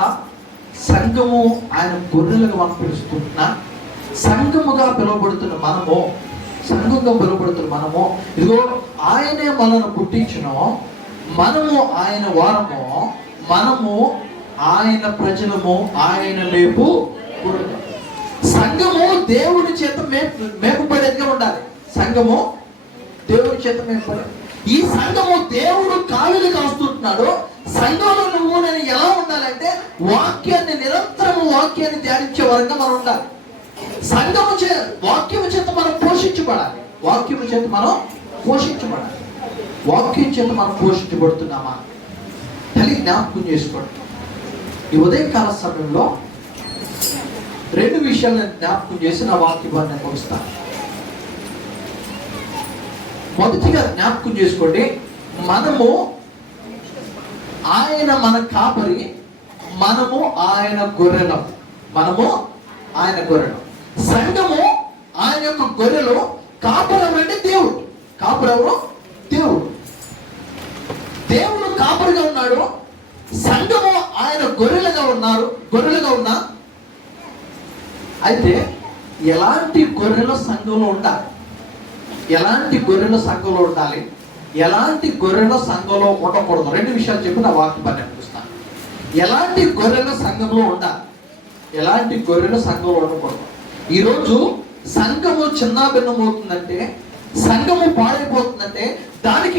విధంగా సంఘము ఆయన గొర్రెలుగా మనం పిలుస్తున్నా, సంఘముగా పిలువబడుతున్న మనము, సంఘంగా పిలువబడుతున్న మనము, ఇదిగో ఆయనే మనను పుట్టించును, మనము ఆయన వారము, మనము ఆయన ప్రజలము, ఆయన మేపు గొర్రెలు. సంఘము దేవుడి చేత మేపబడేదిగా ఉండాలి. సంఘము దేవుడి చేత మేపబడేది. ఈ సంఘము దేవుడు కావిలి కాస్తుంటున్నాడు. సంఘంలో నువ్వు నేను ఎలా ఉండాలంటే వాక్యాన్ని నిరంతరము వాక్యాన్ని ధ్యానించే వరంగా మనం ఉండాలి. సంఘము వాక్యము చేత మనం పోషించబడాలి. వాక్యము చేత మనం పోషించబడాలి. వాక్యం చేత మనం పోషించబడుతున్నామా తల్లి జ్ఞాపకం చేసుకోండి. ఈ ఉదయకాల సమయంలో 2 విషయాలను జ్ఞాపకం చేసి నా వాక్యాన్ని ముగిస్తాను. మొదటిగా జ్ఞాపకం చేసుకోండి, మనము ఆయన మన కాపరి, మనము ఆయన గొర్రెలం. మనము ఆయన గొర్రెలం. సంఘము ఆయన యొక్క గొర్రెలు. కాపరం అంటే దేవుడు. కాపరెవరు? దేవుడు. దేవుడు కాపరిగా ఉన్నాడు. సంఘము ఆయన గొర్రెలుగా ఉన్నా. అయితే ఎలాంటి గొర్రెల సంఘంలో ఉండాలి, ఎలాంటి గొర్రెల సంఘంలో ఉండాలి, ఎలాంటి గొర్రెల సంఘంలో ఉండకూడదు, 2 విషయాలు చెప్పి నా వాక్యాన్ని అనిపిస్తాను. ఎలాంటి గొర్రెల సంఘంలో ఉండాలి, ఎలాంటి గొర్రెల సంఘంలో ఉండకూడదు. ఈరోజు సంఘము చిన్నాభిన్నమవుతుందంటే, సంఘము పాడైపోతుందంటే దానికి